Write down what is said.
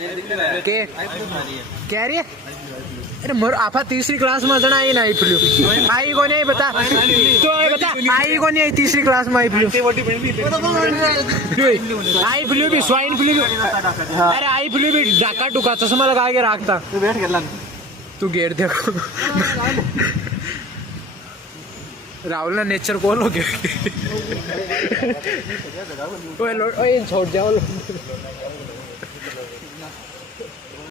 के क्या रही है? अरे मोर आपा तीसरी क्लास में जना आई ना आई फ्लू आई को नहीं बता तो ये बता आई को नहीं आई तीसरी क्लास में आई फ्लू आई फ्लू भी स्वाइन फ्लू भी अरे आई फ्लू भी डाका टुका चश्मा लगा के रखता तू बैठ गया तू गेट देखो राहुल ने नेचर को लोगे ओए छोड़ जाओ